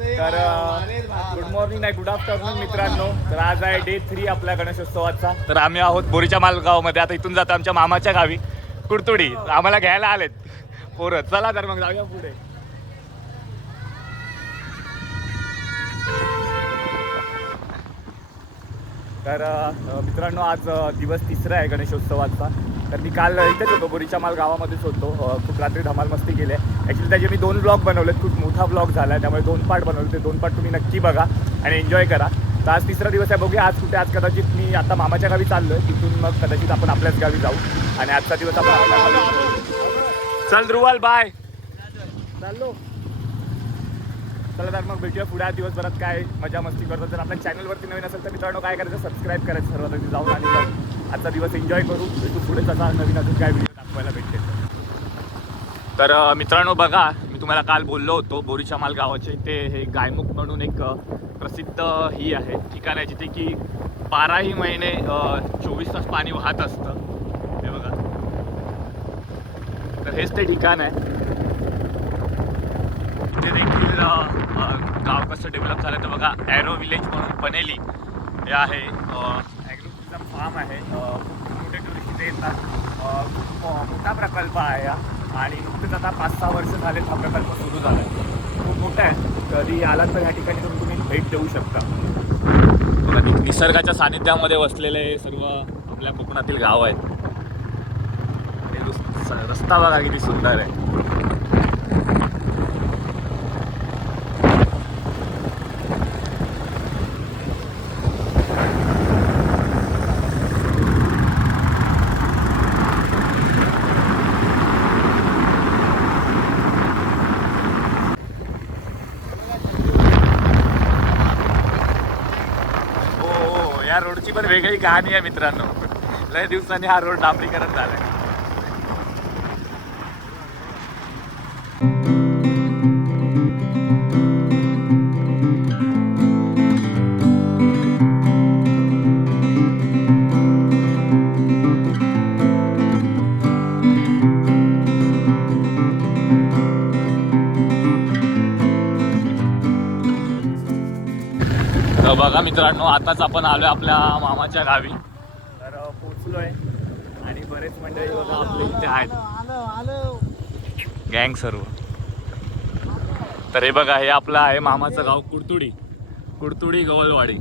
तर good morning नाही good afternoon मित्रांनो. तर आज आहे डे थ्री आपल्या गणेशोत्सवाचा. तर आम्ही आहोत बोरीच्या मालगावमध्ये. आता इथून जातो आमच्या मामाच्या गावी. कुडतुडी. आम्हाला घ्यायला आलेत. पोरं चला तर मग जाऊया पुढे. तर मित्रांनो आज दिवस तिसरा आहे गणेशोत्सवाचा. तर मी काल इथेच होतो बोरीच्या माल गावामध्येच होतो. खूप रात्री धमाल मस्ती केली आहे. ॲक्च्युली त्याचे मी दोन ब्लॉग बनवलेत. खूप मोठा ब्लॉग झाला आहे. त्यामुळे दोन पार्ट बनवले ते दोन पार्ट तुम्ही नक्की बघा आणि एन्जॉय करा. तर आज तिसरा दिवस आहे. बघूया आज कुठे आज कदाचित मी आता मामाच्या गावी चाललो आहे तिथून मग कदाचित आपण आपल्याच गावी जाऊ. आणि आजचा दिवस आपण आपल्या गावी चल ध्रुवाल बाय चाललो. चला तर मग भेटूया पुढे दिवसभरात. काय मजा मस्ती करतो. जर आपल्या चॅनलवरती नवीन असेल तर मित्रांनो काय करायचं? सबस्क्राईब करायचं. सर्वात जाऊन आणि आजचा दिवस एन्जॉय करू. भेटू पुढे तसा नवीन अजून काय व्हिडिओ दाखवायला भेटते. तर मित्रांनो बघा मी तुम्हाला काल बोललो होतो बोरीच्या माल गावाचे ते हे गायमुख म्हणून एक प्रसिद्ध ही आहे. ठिकाण आहे जिथे की बाराही महिने चोवीस तास पाणी वाहत असतं. हे बघा. तर हेच ते ठिकाण आहे. तिथे देखील गाव कसं डेव्हलप झालं तर बघा ॲरो विलेज म्हणून पनेली हे आहे फार्म आहे. खूप मोठे टुरिस्ट इथे येतात. खूप मोठा प्रकल्प आहे हा. आणि नुकतेच आता पाच सहा वर्ष झाले हा प्रकल्प सुरू झाला आहे खूप मोठा आहे. कधी आलात तर या ठिकाणी तुम्ही तुम्ही भेट देऊ शकता. बघा, निसर्गाच्या सानिध्यामध्ये वसलेले सर्व आपल्या कोकणातील गाव आहेत. रस्ता बघा किती सुंदर आहे हो हो या रोडची पण वेगळी कहाणी आहे मित्रांनो. लय दिवसांनी हा रोड डांबरीकरण झालाय. तर बघा मित्रांनो आताच आपण आलोय आपल्या मामाच्या गावी. तर अ, पोचलोय आणि बरेच मंडळी बघा आपल्या इथे आहेत. गँग सर्व. तर हे बघा हे आपलं आहे मामाचं गाव कुडतुडी. कुडतुडी गवळवाडी.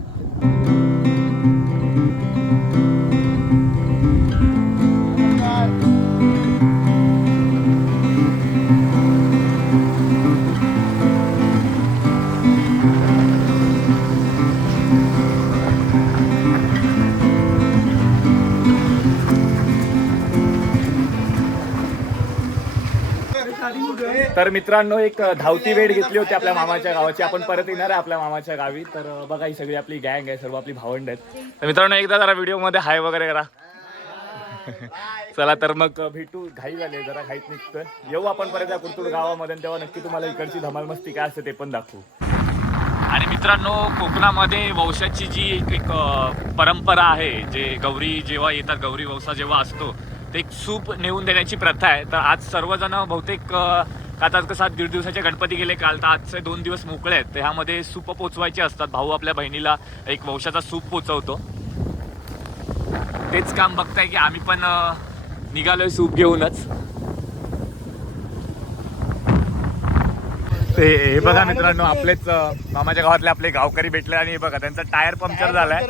तर मित्रांनो एक धावती वेळ घेतली होती आपल्या मामाच्या गावाची. आपण परत येणार आहे आपल्या मामाच्या गावी. तर बघा ही सगळी आपली गँग आहे सर्व आपली भावंड आहेत. तर मित्रांनो एकदा जरा व्हिडिओमध्ये हाय वगैरे करा. चला तर मग भेटू. घाई झाले जरा घाईत निघतोय. येऊ आपण परत या कुरतूड गावामध्ये तेव्हा नक्की तुम्हाला इकडची धमाल मस्ती काय असते ते पण दाखवू. आणि मित्रांनो कोकणामध्ये वंशाची जी एक एक परंपरा आहे जे गौरी जेव्हा येतात गौरी वंसा जेव्हा असतो ते एक सूप नेऊन देण्याची प्रथा आहे. तर आज सर्वजण बहुतेक आता कसं दीड दिवसाचे गणपती गेले काल तर आजचे दोन दिवस मोकळे आहेत. तर ह्यामध्ये सूप पोचवायचे असतात. भाऊ आपल्या बहिणीला एक वंशाचा सूप पोचवतो. तेच काम बघताय की आम्ही पण निघालोय सूप घेऊनच. ते हे बघा मित्रांनो आपलेच मामाच्या गावातले आपले गावकरी भेटले आणि हे बघा त्यांचा टायर पंक्चर झालाय.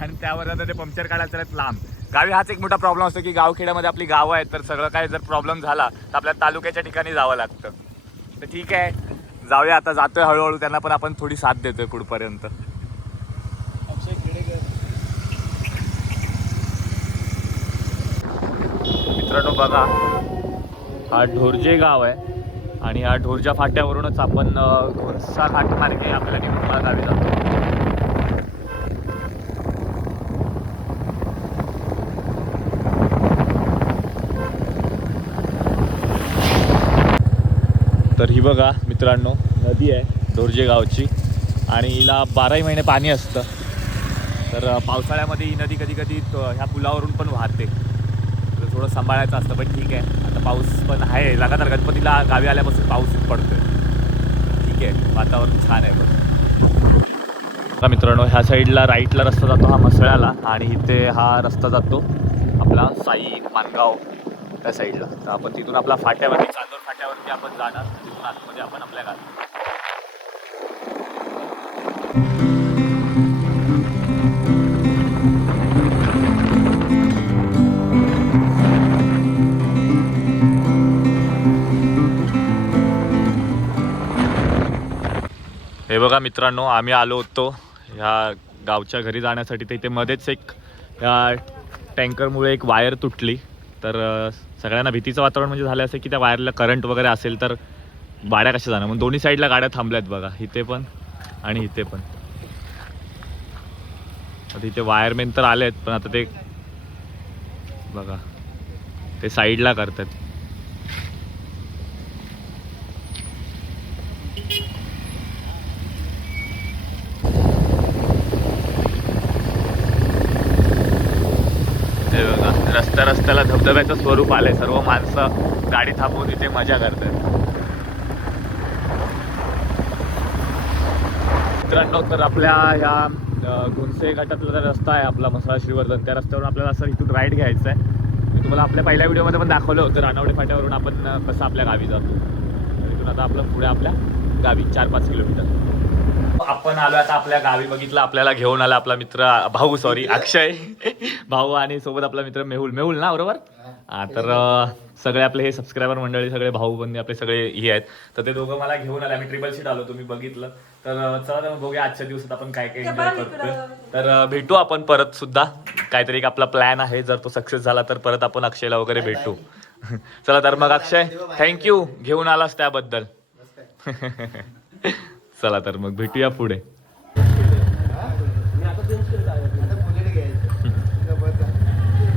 आणि त्यावर आता ते पंक्चर काढायचं लांब. गावी हाच एक मोठा प्रॉब्लेम असतो की गावखेड्यामध्ये आपली गावं आहेत तर सगळं काय जर प्रॉब्लेम झाला तर आपल्या तालुक्याच्या ठिकाणी जावं लागतं. तर ठीक आहे जाऊया आता जातोय हळूहळू त्यांना पण आपण थोडी साथ देतोय पुढपर्यंत. मित्रांनो बघा हा ढोरजे गाव आहे आणि या ढोरच्या फाट्यावरूनच आपण अ, घोणसा घाट मार्गे आपल्या निवडणुका गावी जातो. ही बघा मित्रांनो नदी आहे ढोरजे गावची. आणि हिला बाराही महिने पाणी असतं. तर पावसाळ्यामध्ये ही नदी कधी कधी ह्या पुलावरून पण वाहते. तर थोडं सांभाळायचं असतं पण ठीक आहे. आता पाऊस पण आहे. लगातार गणपतीला गावी आल्यापासून पाऊस पडतोय. ठीक आहे. वातावरण छान आहे बघ आता मित्रांनो ह्या साईडला राईटला रस्ता जातो हा मसळ्याला आणि इथे हा रस्ता जातो आपला साई मानगाव त्या साईडला. तर आपण तिथून आपला फाट्यावरती चांदोर फाट्यावरती आपण जाणार. आतमध्ये आपण आपल्या गावी हे बघा मित्रांनो आम्ही आलो होतो ह्या गावच्या घरी जाण्यासाठी. तर इथे मध्येच एक ह्या टँकरमुळे एक वायर तुटली. तर सगळ्यांना भीतीचं वातावरण म्हणजे झालं असं की त्या वायरला करंट वगैरे असेल तर बाऱ्या कशा जाणार मग दोन्ही साईडला गाड्या थांबल्यात बघा. इथे पण आणि इथे पण. आता इथे वायरमेन तर आले आहेत पण आता ते बघा. ते साईडला करतात. हे बघा रस्त्या रस्त्याला धबधब्याचं स्वरूप आलंय. सर्व माणसं गाडी थांबवून इथे मजा करतात. मित्रांनो तर आपल्या ह्या अ, गुंसे घाटातला जर रस्ता आहे आपला मसाळा श्रीवर्धन त्या रस्त्यावरून आपल्याला असं इथून राईड घ्यायचं आहे. मी तुम्हाला आपल्या पहिल्या व्हिडिओमध्ये पण दाखवलं होतं रानावडे फाट्यावरून आपण कसं आपल्या गावी जातो. इथून आता आपलं पुढे आपल्या गावी चार पाच किलोमीटर. आपण आलो आता आपल्या गावी बघितलं आपल्याला घेऊन आला आपला मित्र भाऊ सॉरी अक्षय. भाऊ आणि सोबत आपला मित्र मेहुल. मेहुल ना बरोबर? हा तर सगळे आपले हे सबस्क्रायबर मंडळी सगळे भाऊ बंदी आपले सगळे हे आहेत. तर ते दोघं मला घेऊन आले. आम्ही ट्रिपल सीट आलो तुम्ही बघितलं. तर चला तर बघूया आजच्या दिवसात आपण काय काय एन्जॉय करतोय. तर भेटू आपण परत सुद्धा. काहीतरी एक आपला प्लॅन आहे. जर तो सक्सेस झाला तर परत आपण अक्षयला वगैरे भेटू. चला तर मग अक्षय थँक्यू घेऊन आलास त्याबद्दल. चला तर मग भेटूया पुढे.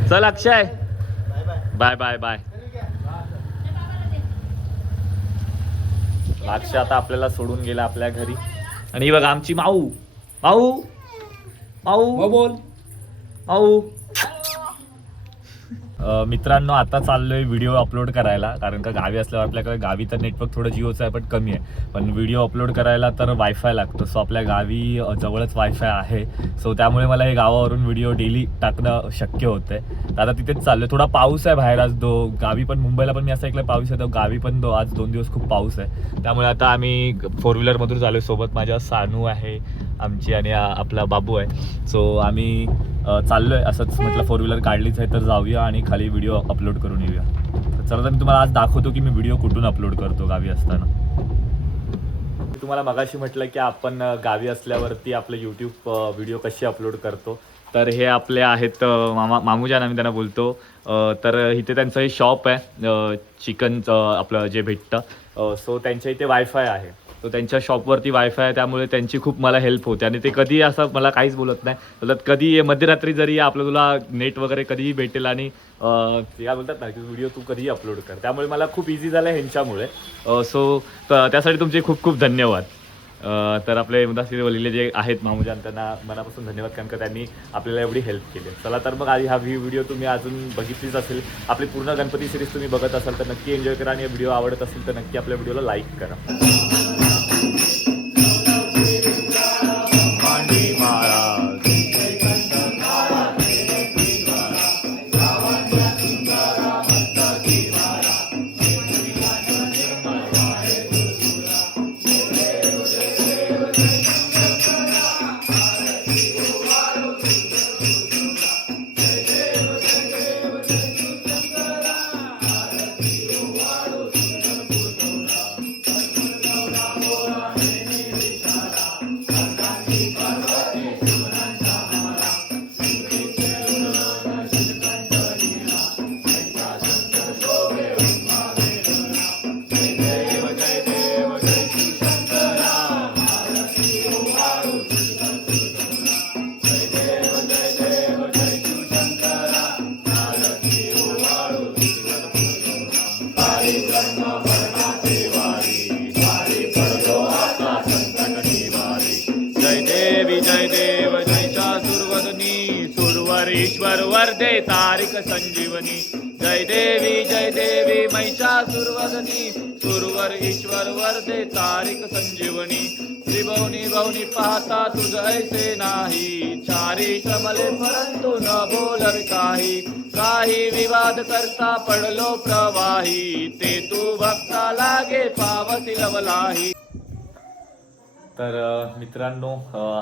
चल Akshay. Bye bye bye. Akshay आता आपल्याला सोडून गेला आपल्या घरी. आणि बघा आमची माऊ. माऊ. माऊ बोल. माऊ. मित्रांनो आता चाललोय व्हिडिओ अपलोड करायला. कारण का गावी असल्यावर आपल्याकडे गावी तर नेटवर्क थोडं जिओचं आहे पण कमी आहे. पण व्हिडिओ अपलोड करायला तर वायफाय लागतो. सो आपल्या गावी जवळच वायफाय आहे. सो त्यामुळे मला हे गावावरून व्हिडिओ डेली टाकणं शक्य होतंय. तर आता तिथेच चाललोय. थोडा पाऊस आहे बाहेर आज दो गावी पण मुंबईला पण मी असं ऐकलं पाऊस आहे तर गावी पण दो आज दोन दिवस खूप पाऊस आहे. त्यामुळे आता आम्ही फोर व्हीलरमधून चाललोय. सोबत माझ्या सानू आहे आमची आणि आपला बाबू आहे. सो आम्ही चाललोय असंच म्हटलं फोर व्हीलर काढलीच आहे तर जाऊया आणि खाली व्हिडिओ अपलोड करून येऊया. तर चला तर मी तुम्हाला आज दाखवतो की मी व्हिडिओ कुठून अपलोड करतो गावी असताना. मी तुम्हाला मगाशी म्हटलं की आपण गावी असल्यावरती आपले यूट्यूब व्हिडिओ कसे अपलोड करतो. तर हे आपले आहेत मामा मामूजान आम्ही त्यांना बोलतो. तर इथे त्यांचं हे शॉप आहे चिकनचं आपलं जे भेटतं. सो त्यांच्या इथे वायफाय आहे. तो त्यांच्या शॉपवरती वायफाय आहे त्यामुळे त्यांची खूप मला हेल्प होते. आणि ते कधी असं मला काहीच बोलत नाही. बोलतात कधी मध्यरात्री जरी आपलं तुला नेट वगैरे कधीही भेटेल आणि या बोलतात ना की व्हिडिओ तू कधीही अपलोड कर. त्यामुळे मला खूप इझी झालं आहे ह्यांच्यामुळे सो त्यासाठी तुमचे खूप खूप धन्यवाद. तर आपले मुदासिर वलीले जे आहेत मामूजान त्यांना मनापासून धन्यवाद कारण का त्यांनी आपल्याला एवढी हेल्प केली. चला तर मग आधी हा व्हिडिओ तुम्ही अजून बघितलीच असेल. आपली पूर्ण गणपती सिरीज तुम्ही बघत असाल तर नक्की एन्जॉय करा आणि व्हिडिओ आवडत असेल तर नक्की आपल्या व्हिडिओला लाईक करा. तारिक संजीवनी। जय देवी जय देवी महिषासुरवदनी। सुरवर ईश्वर वरदे तारिक संजीवनी। त्रिभवनी भवनी पाहता तुझ ऐसे नाही। चारी समले परंतु न बोलवे काही। काही विवाद करता पडलो प्रवाही। ते तू भक्ता लागे पावती लवलाही। तर मित्रांनो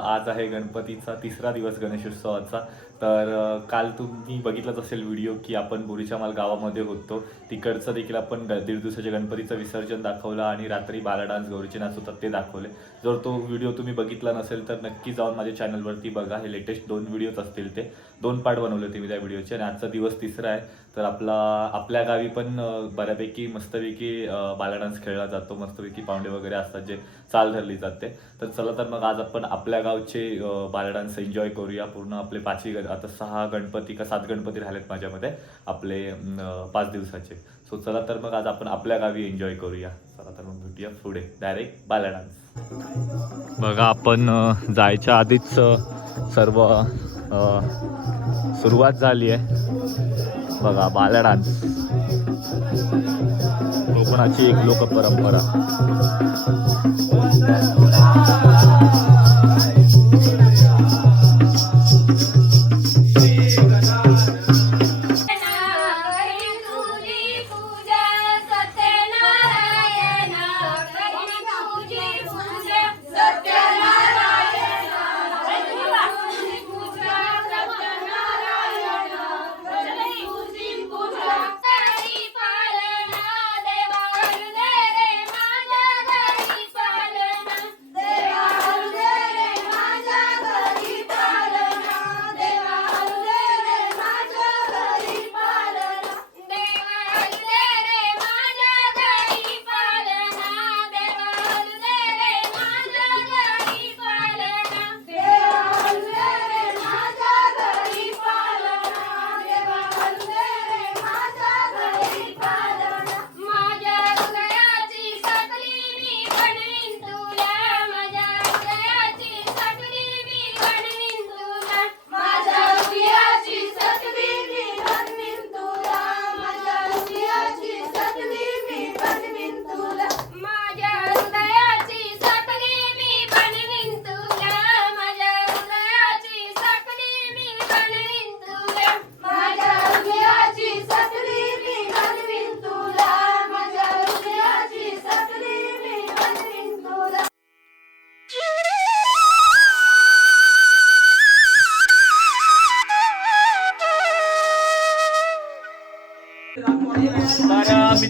आज आहे गणपतीचा तिसरा दिवस गणेशोत्सवाचा. तर काल तुम्ही बघितलंच असेल व्हिडिओ की आपण बोरीचामाल गावामध्ये होतो. तिकडचं देखील आपण ग- दीड दिवसाच्या गणपतीचं विसर्जन दाखवलं आणि रात्री बाला डान्स गौरीचे नाच होतात ते दाखवले. जर तो व्हिडिओ तुम्ही बघितला नसेल तर नक्की जाऊन माझ्या चॅनलवरती बघा. हे लेटेस्ट दोन व्हिडिओज असतील ते. दोन पार्ट बनवले होते मी त्या व्हिडिओचे आणि आजचा दिवस तिसरा आहे. तर आपला आपल्या गावी पण बऱ्यापैकी मस्तपैकी बाला डान्स खेळला जातो. मस्तपैकी पाहुणे वगैरे असतात जे चाल धरली जाते. तर चला तर मग आज आपण आपल्या गावचे बाला डान्स एन्जॉय करूया. पूर्ण आपले पाचही आता सहा गणपती का सात गणपती राहिलेत माझ्यामध्ये आपले पाच दिवसाचे. सो चला तर मग आज आपण आपल्या गावी एन्जॉय करूया. चला तर मग भेटूया पुढे. डायरेक्ट बाला डान्स बघा आपण जायच्या आधीच सर्व सुरुवात झाली आहे. बघा बालडान्स. कोकणाची एक लोकपरंपरा करी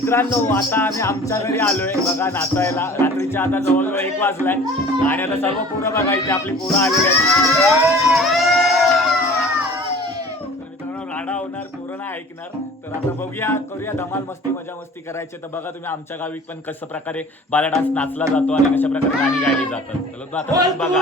मित्रांनो आता आम्ही आमच्या घरी आलोय. बघा नाचायला. रात्रीच्या आता जवळजवळ एक वाजलाय. आणि आता सर्व पोरं बघा इथे आपली पोरं आलेली आहेत. मित्रांनो राडा होणार पोरं नाही ऐकणार. तर आता बघूया करूया धमाल मस्ती मजा मस्ती करायची. तर बघा तुम्ही आमच्या गावी पण कसं प्रकारे बाला डान्स नाचला जातो आणि कशा प्रकारे गाणी गायली जातात. आता बघा.